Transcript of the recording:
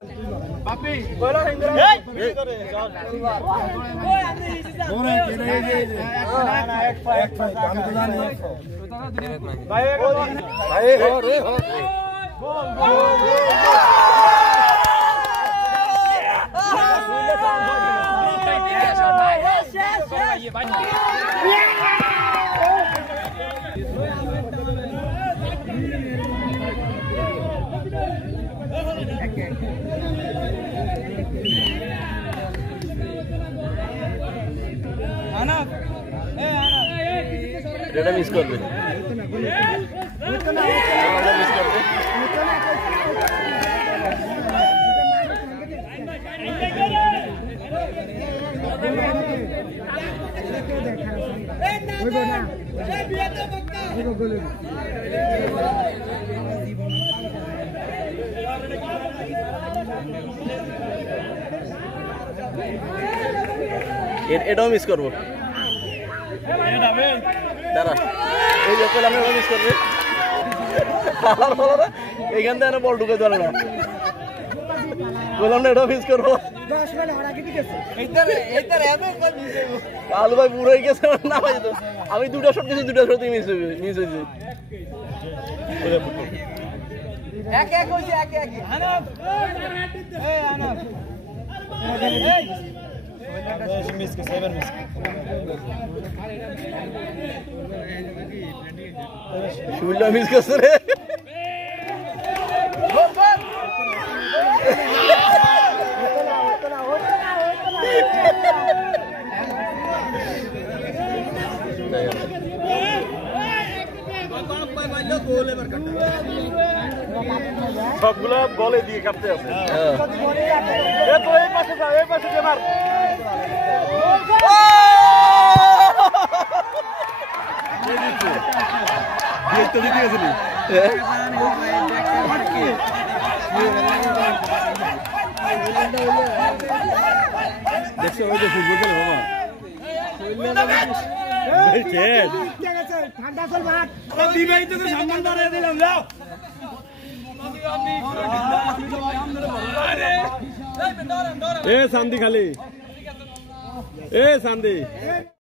Papi, bola Indra. Hey, करे चल। बोले तेरे ये एक काम तो जान भाई भाई रे हो गोल এটা মিস করবে এটাও মিস করবো দাঁড়া এই যে পেলাম না মিস করবে এইখান থেকে বল ঢুকে দেওয়া না বললাম না এটাও মিস করবো আলু ভাই পুরো হয়ে গেছে না ভাই তো আমি দুটো শট গেছি দুটো শট মিস হয়েছে मिस के सेवन मिस শুনলা মিস করছে রে সবগুলো বলে দিয়ে কাটতে আছে তো এই পাশে যাও এই পাশে যে মার তো দিতে গেছিলি দেখছো ওই যে ফুটবল খেলে বাবা ঠান্ডা চল ভাত দিবাই তো সম্মান ধরে দিলাম যাও এ সান্দি খালি এ সান্দি